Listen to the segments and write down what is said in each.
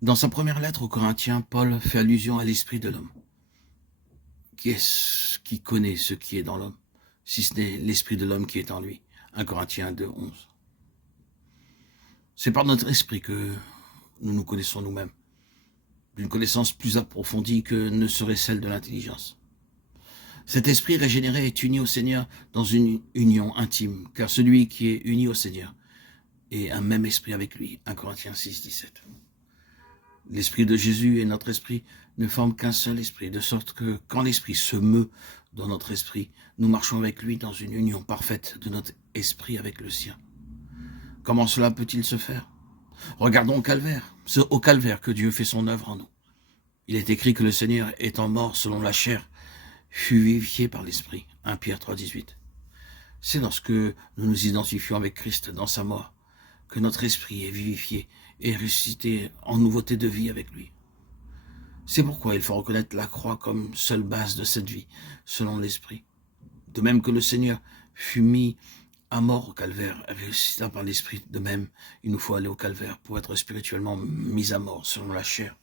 Dans sa première lettre aux Corinthiens, Paul fait allusion à l'esprit de l'homme. Qui est-ce qui connaît ce qui est dans l'homme, si ce n'est l'esprit de l'homme qui est en lui? 1 Corinthiens 2, 11. C'est par notre esprit que nous nous connaissons nous-mêmes, d'une connaissance plus approfondie que ne serait celle de l'intelligence. Cet esprit régénéré est uni au Seigneur dans une union intime, car celui qui est uni au Seigneur est un même esprit avec lui. 1 Corinthiens 6, 17. L'esprit de Jésus et notre esprit ne forment qu'un seul esprit, de sorte que quand l'esprit se meut dans notre esprit, nous marchons avec lui dans une union parfaite de notre esprit avec le sien. Comment cela peut-il se faire? Regardons au calvaire. C'est au calvaire que Dieu fait son œuvre en nous. Il est écrit que le Seigneur, étant mort selon la chair, fut vivifié par l'esprit. 1 Pierre 3, 18. C'est lorsque nous nous identifions avec Christ dans sa mort que notre esprit est vivifié et ressuscité en nouveauté de vie avec lui. C'est pourquoi il faut reconnaître la croix comme seule base de cette vie, selon l'esprit. De même que le Seigneur fut mis à mort au calvaire, ressuscité par l'esprit, de même, il nous faut aller au calvaire pour être spirituellement mis à mort selon la chair.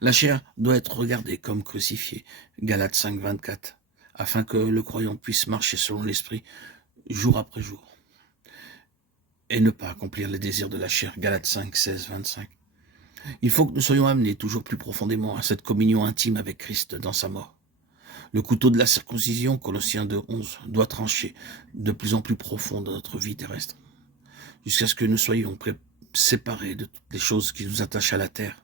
La chair doit être regardée comme crucifiée, Galates 5, 24, afin que le croyant puisse marcher selon l'esprit jour après jour et ne pas accomplir les désirs de la chair, Galates 5, 16, 25. Il faut que nous soyons amenés toujours plus profondément à cette communion intime avec Christ dans sa mort. Le couteau de la circoncision, Colossiens 2, 11, doit trancher de plus en plus profond dans notre vie terrestre, jusqu'à ce que nous soyons séparés de toutes les choses qui nous attachent à la terre.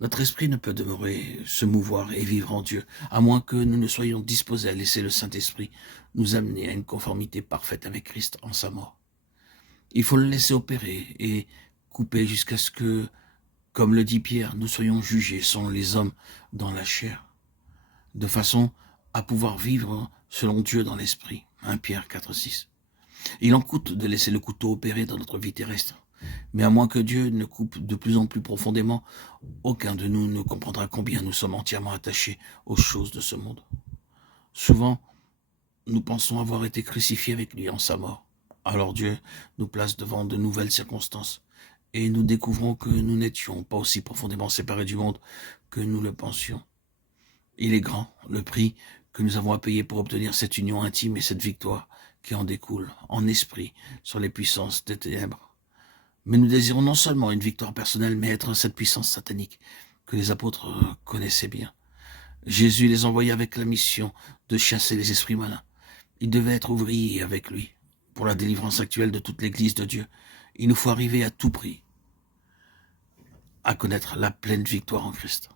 Notre esprit ne peut demeurer, se mouvoir et vivre en Dieu, à moins que nous ne soyons disposés à laisser le Saint-Esprit nous amener à une conformité parfaite avec Christ en sa mort. Il faut le laisser opérer et couper jusqu'à ce que, comme le dit Pierre, nous soyons jugés selon les hommes dans la chair, de façon à pouvoir vivre selon Dieu dans l'esprit. 1 Pierre 4, 6. Il en coûte de laisser le couteau opérer dans notre vie terrestre. Mais à moins que Dieu ne coupe de plus en plus profondément, aucun de nous ne comprendra combien nous sommes entièrement attachés aux choses de ce monde. Souvent, nous pensons avoir été crucifiés avec lui en sa mort. Alors Dieu nous place devant de nouvelles circonstances et nous découvrons que nous n'étions pas aussi profondément séparés du monde que nous le pensions. Il est grand, le prix que nous avons à payer pour obtenir cette union intime et cette victoire qui en découle, en esprit, sur les puissances des ténèbres. Mais nous désirons non seulement une victoire personnelle, mais être cette puissance satanique que les apôtres connaissaient bien. Jésus les envoyait avec la mission de chasser les esprits malins. Ils devaient être ouvriers avec lui pour la délivrance actuelle de toute l'Église de Dieu. Il nous faut arriver à tout prix à connaître la pleine victoire en Christ.